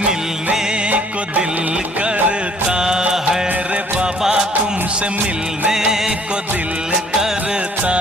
मिलने को दिल करता है रे बाबा, तुमसे मिलने को दिल करता